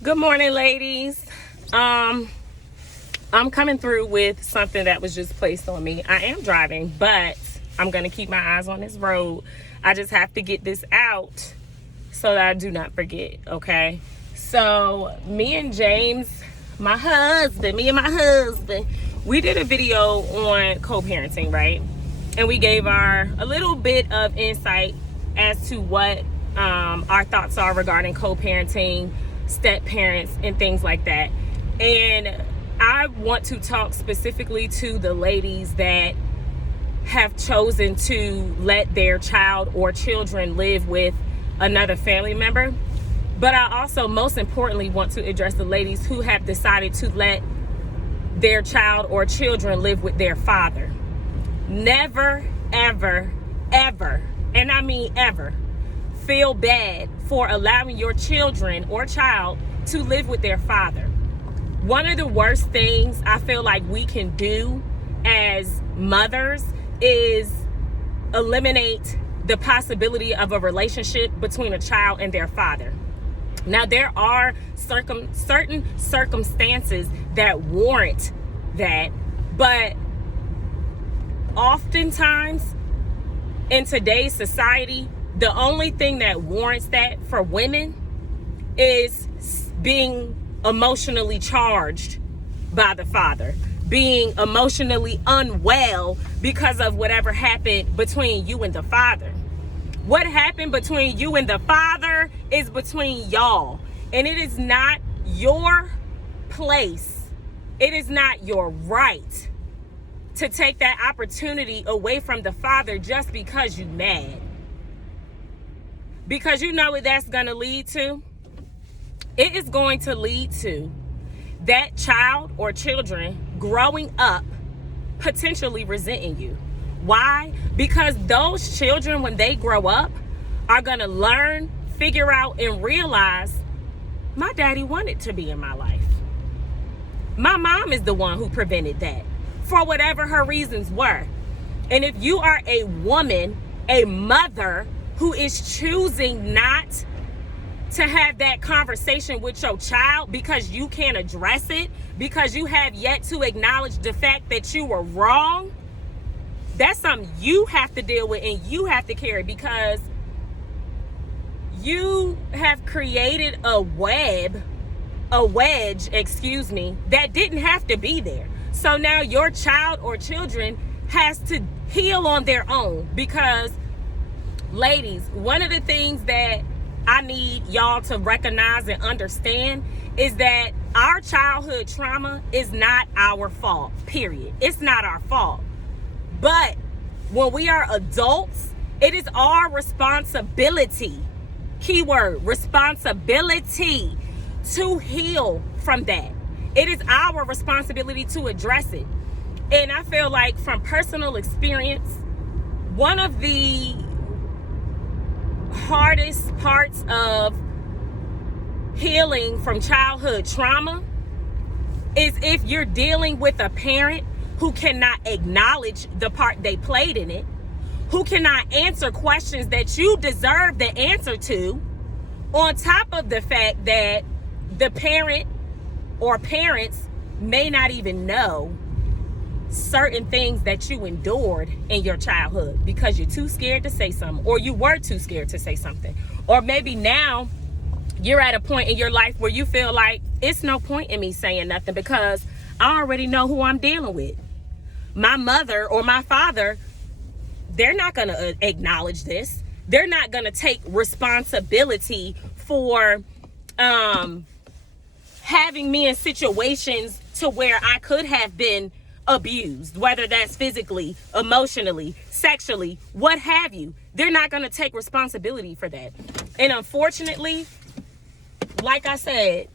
Good morning, ladies. I'm coming through with something that was just placed on me. I am driving, but I'm going to keep my eyes on this road. I just have to get this out so that I do not forget, okay? So, me and my husband, we did a video on co-parenting, right? And we gave a little bit of insight as to what our thoughts are regarding co-parenting, step parents, and things like that. And I want to talk specifically to the ladies that have chosen to let their child or children live with another family member. But I also, most importantly, want to address the ladies who have decided to let their child or children live with their father. Never, ever, ever, and I mean ever, feel bad for allowing your children or child to live with their father. One of the worst things I feel like we can do as mothers is eliminate the possibility of a relationship between a child and their father. Now, there are certain circumstances that warrant that, but oftentimes in today's society, the only thing that warrants that for women is being emotionally charged by the father, being emotionally unwell because of whatever happened between you and the father. What happened between you and the father is between y'all, and it is not your place. It is not your right to take that opportunity away from the father just because you mad. Because you know what that's going to lead to? It is going to lead to that child or children growing up potentially resenting you. Why? Because those children, when they grow up, are going to learn, figure out, and realize my daddy wanted to be in my life. My mom is the one who prevented that for whatever her reasons were. And if you are a woman, a mother who is choosing not to have that conversation with your child because you can't address it, because you have yet to acknowledge the fact that you were wrong, that's something you have to deal with and you have to carry, because you have created a wedge, that didn't have to be there. So now your child or children has to heal on their own. Because, ladies, one of the things that I need y'all to recognize and understand is that our childhood trauma is not our fault, period. It's not our fault. But when we are adults, it is our responsibility, keyword, responsibility, to heal from that. It is our responsibility to address it. And I feel like, from personal experience, one of the hardest parts of healing from childhood trauma is if you're dealing with a parent who cannot acknowledge the part they played in it, who cannot answer questions that you deserve the answer to, on top of the fact that the parent or parents may not even know certain things that you endured in your childhood because you're too scared to say something, or you were too scared to say something. Or maybe now you're at a point in your life where you feel like it's no point in me saying nothing because I already know who I'm dealing with. My mother or my father, they're not going to acknowledge this. They're not going to take responsibility for having me in situations to where I could have been abused, whether that's physically, emotionally, sexually, what have you. They're not going to take responsibility for that. And unfortunately, like I said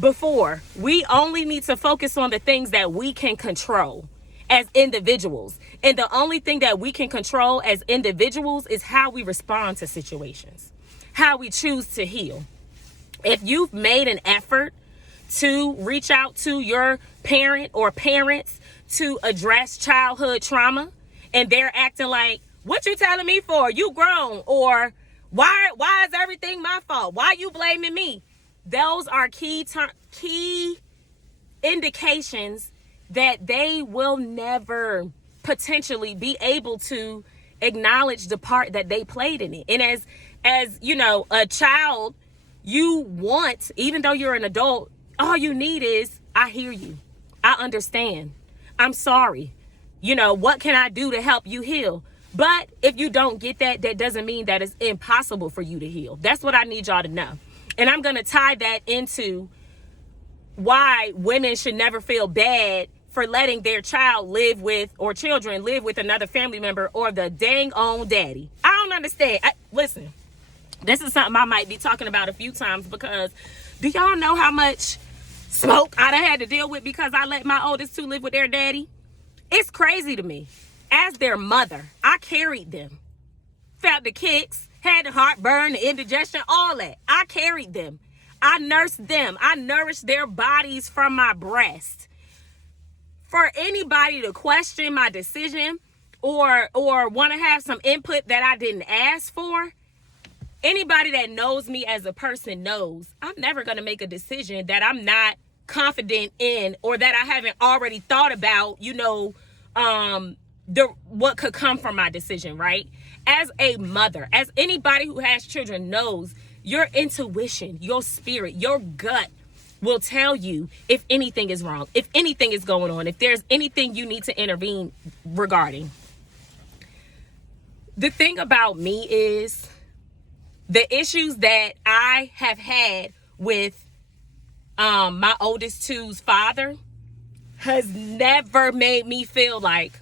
before, we only need to focus on the things that we can control as individuals. And the only thing that we can control as individuals is how we respond to situations, how we choose to heal. If you've made an effort to reach out to your parent or parents to address childhood trauma, and they're acting like, what you telling me for? You grown. Or why is everything my fault? Why you blaming me? Those are key indications that they will never potentially be able to acknowledge the part that they played in it. And as you know, a child, you want, even though you're an adult, all you need is, I hear you, I understand, I'm sorry, you know, what can I do to help you heal? But if you don't get that, that doesn't mean that it's impossible for you to heal. That's what I need y'all to know. And I'm going to tie that into why women should never feel bad for letting their child live with, or children live with, another family member or the dang on daddy. I don't understand. Listen, this is something I might be talking about a few times, because do y'all know how much smoke I done had to deal with because I let my oldest two live with their daddy? It's crazy to me. As their mother, I carried them. Felt the kicks, had the heartburn, the indigestion, all that. I carried them. I nursed them. I nourished their bodies from my breast. For anybody to question my decision or want to have some input that I didn't ask for, anybody that knows me as a person knows I'm never going to make a decision that I'm not confident in, or that I haven't already thought about, you know, what could come from my decision, right? As a mother, as anybody who has children knows, your intuition, your spirit, your gut will tell you if anything is wrong, if anything is going on, if there's anything you need to intervene regarding. The thing about me is the issues that I have had with my oldest two's father has never made me feel like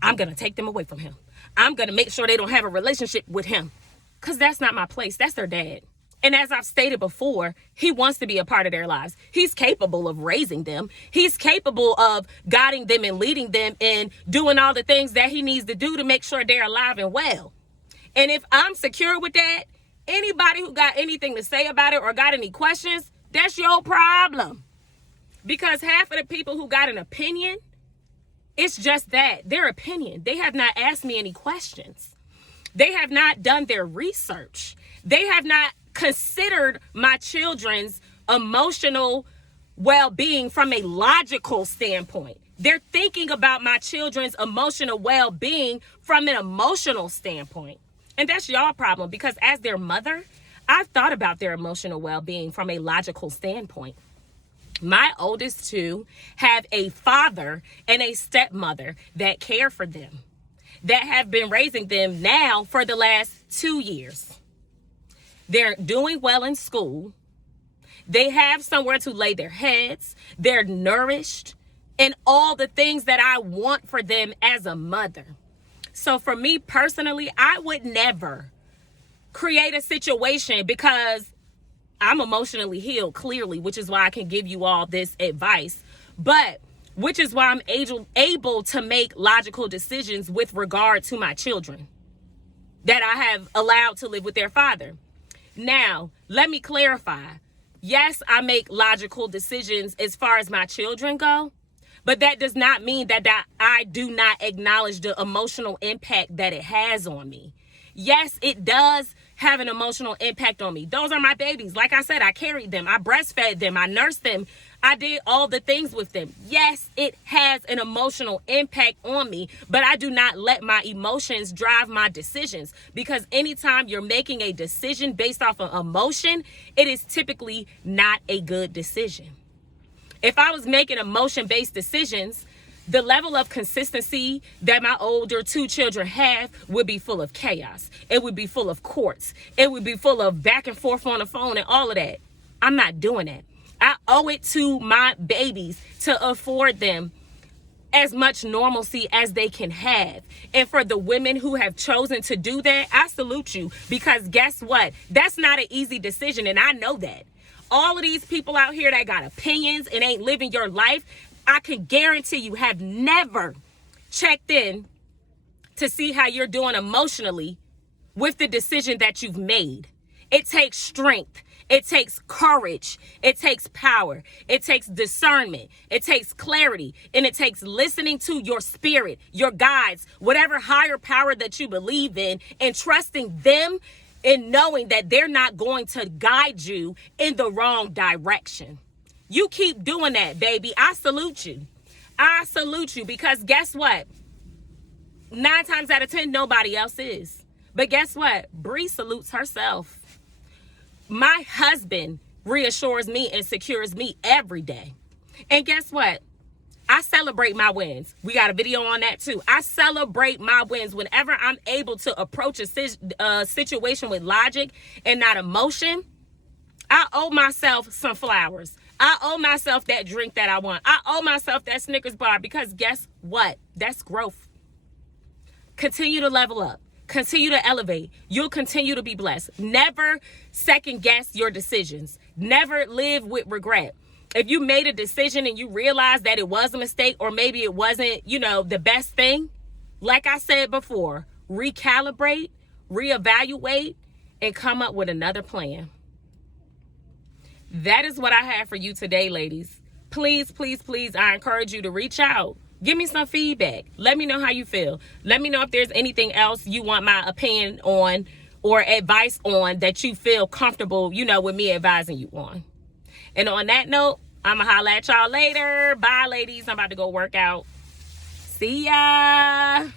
I'm going to take them away from him. I'm going to make sure they don't have a relationship with him, because that's not my place. That's their dad. And as I've stated before, he wants to be a part of their lives. He's capable of raising them. He's capable of guiding them and leading them and doing all the things that he needs to do to make sure they're alive and well. And if I'm secure with that, anybody who got anything to say about it or got any questions, that's your problem. Because half of the people who got an opinion, it's just that, their opinion. They have not asked me any questions. They have not done their research. They have not considered my children's emotional well-being from a logical standpoint. They're thinking about my children's emotional well-being from an emotional standpoint. And that's y'all problem, because as their mother, I've thought about their emotional well-being from a logical standpoint. My oldest two have a father and a stepmother that care for them, that have been raising them now for the last 2 years. They're doing well in school. They have somewhere to lay their heads. They're nourished, and all the things that I want for them as a mother. So for me personally, I would never create a situation, because I'm emotionally healed, clearly, which is why I can give you all this advice, but which is why I'm able to make logical decisions with regard to my children that I have allowed to live with their father. Now, let me clarify. Yes, I make logical decisions as far as my children go, but that does not mean that I do not acknowledge the emotional impact that it has on me. Yes, it does have an emotional impact on me. Those are my babies. Like I said, I carried them. I breastfed them. I nursed them. I did all the things with them. Yes, it has an emotional impact on me, but I do not let my emotions drive my decisions, because anytime you're making a decision based off of emotion, it is typically not a good decision. If I was making emotion-based decisions, the level of consistency that my older two children have would be full of chaos. It would be full of courts. It would be full of back and forth on the phone and all of that. I'm not doing that. I owe it to my babies to afford them as much normalcy as they can have. And for the women who have chosen to do that, I salute you, because guess what? That's not an easy decision, and I know that. All of these people out here that got opinions and ain't living your life, I can guarantee you have never checked in to see how you're doing emotionally with the decision that you've made. It takes strength. It takes courage. It takes power. It takes discernment. It takes clarity. And it takes listening to your spirit, your guides, whatever higher power that you believe in, and trusting them and knowing that they're not going to guide you in the wrong direction. You keep doing that, baby. I salute you. I salute you, because guess what? 9 times out of 10, nobody else is. But guess what? Bree salutes herself. My husband reassures me and secures me every day. And guess what? I celebrate my wins. We got a video on that too. I celebrate my wins whenever I'm able to approach a situation with logic and not emotion. I owe myself some flowers. I owe myself that drink that I want. I owe myself that Snickers bar, because guess what? That's growth. Continue to level up. Continue to elevate. You'll continue to be blessed. Never second guess your decisions. Never live with regret. If you made a decision and you realize that it was a mistake, or maybe it wasn't, the best thing, like I said before, recalibrate, reevaluate, and come up with another plan. That is what I have for you today, ladies. Please, please, please, I encourage you to reach out. Give me some feedback. Let me know how you feel. Let me know if there's anything else you want my opinion on or advice on that you feel comfortable, with me advising you on. And on that note, I'm going to holler at y'all later. Bye, ladies. I'm about to go work out. See ya.